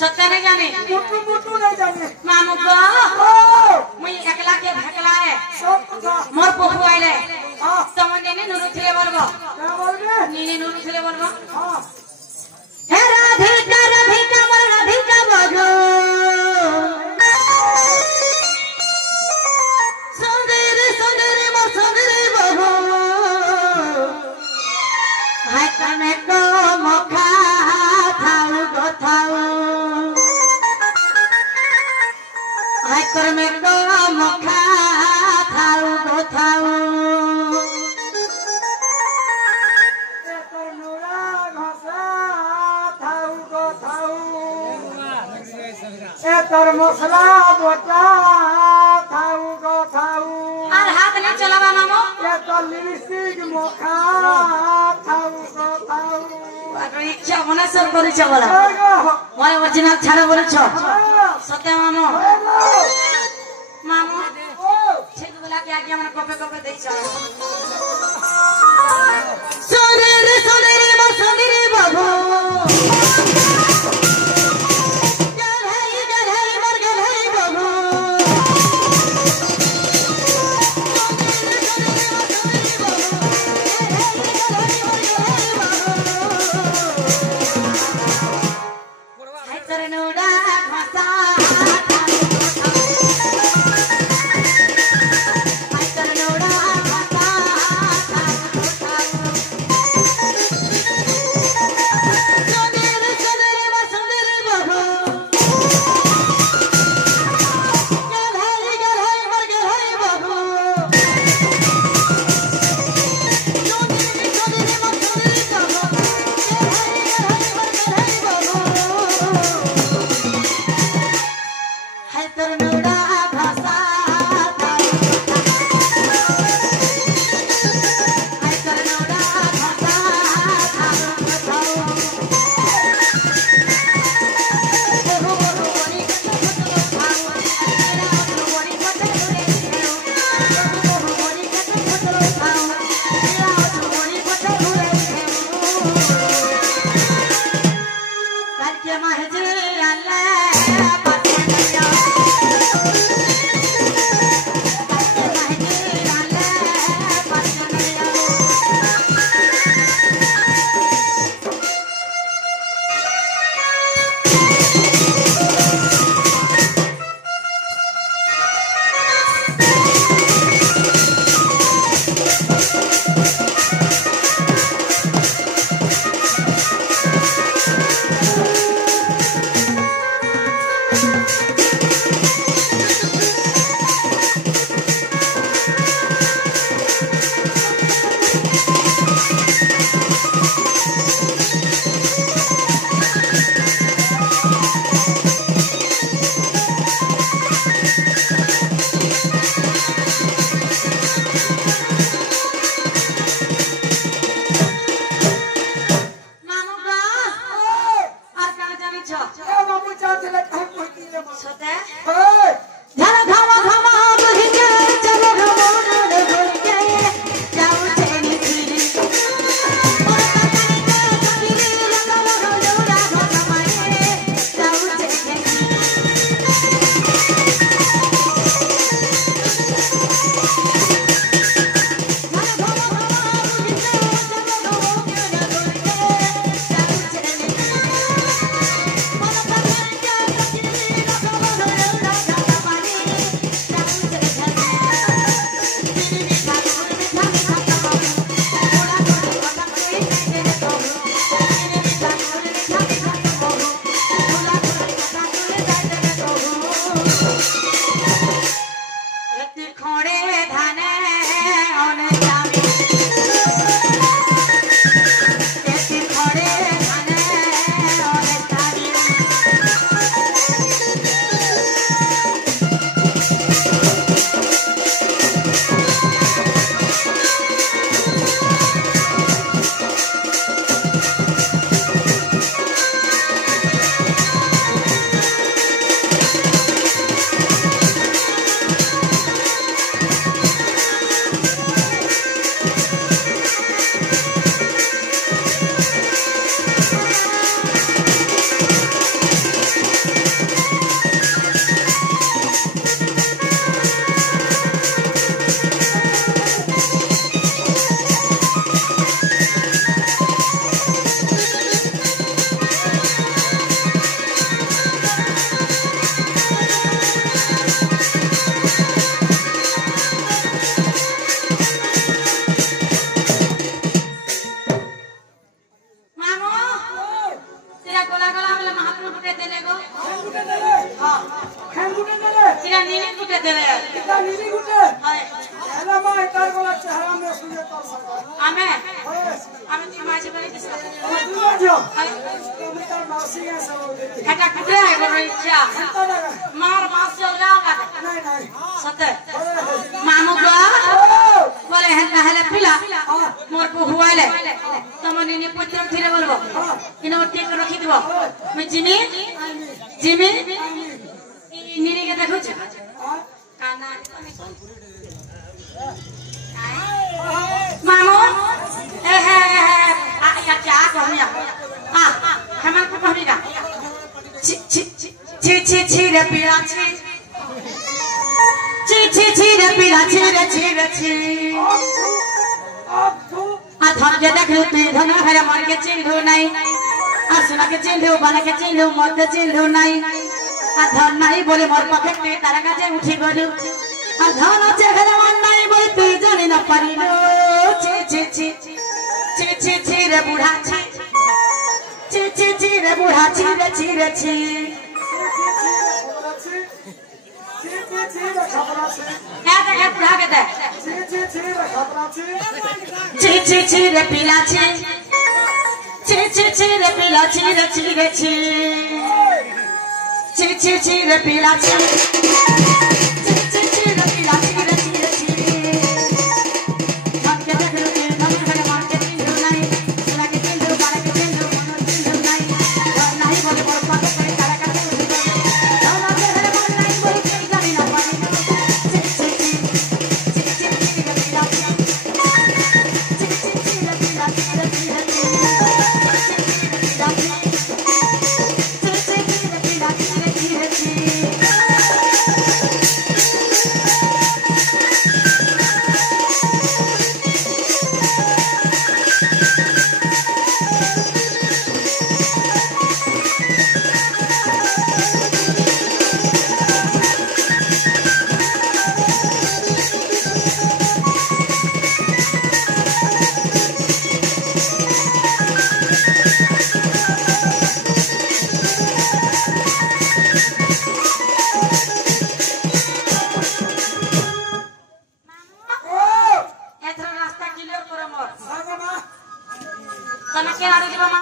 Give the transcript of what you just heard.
सत्य नहीं जाने मुट्टू नहीं जाने मामू को मैं एकला के भकला है मोर पोखु आइले समझे ने नुरु थिले बोलबो क्या बोलबे नीने नुरु थिले बोलबो हां हे राधिका मोर राधिका बगो सुंदरी मोर सुंदरी बगो हाय तने को मखा थाउ गो थाउ हाय करमे को मखा थाउ गो थाउ तर मसला बोटा थाउ गो थाउ और हाथ नहीं चलावा मामो ये तो लिपस्टिक मोखा थाउ गो थाउ और इच्छा होना सब करी छ बोला मोय ओरिजिनल छाड़ा बोले छ सत्य मामो मामो ठीक बोला के आगे हमरा कपे कपे देई छ सोनेरी मोर सोनेरी बाबू नीली गुटे देले इतना नीली गुटे हाय एला मा एकर वाला चेहरा में सुने तर सका आमे ओए माजी बनी दिस दूर जो हाय तुम तर मासी के सब दे हटा कुटे है गोरो इच्छा हटा लगा मार मास लगा नहीं नहीं सते ओए मामू गो ओ बोले हन hele पिला मोर को हुआले तमने ने पुत्र थिरे बोलबो इनो टेक रखि दिबो मैं जिमी जिमी नीरी के देखो छ काना मामू ए हे आ या क्या कहमिया आ हमन को कहमिगा छी रे पीड़ा छी रे पीड़ा छी आ धन के देख लो तू धन हरे मन के चिन्हू नहीं आ सुना के चिन्हू बन के चिन्हू मत के चिन्हू नहीं आ धन नहीं बोले मोर पकेट में तारा का जे उठी गलू आ धन चेहरा मन नहीं बोल तू जानी न परिलो छी रे बूढ़ा छी रे बूढ़ा छी रे छी ए बुढ़ा के दे छी रे पीला छी रे पीला छी रे पीला छी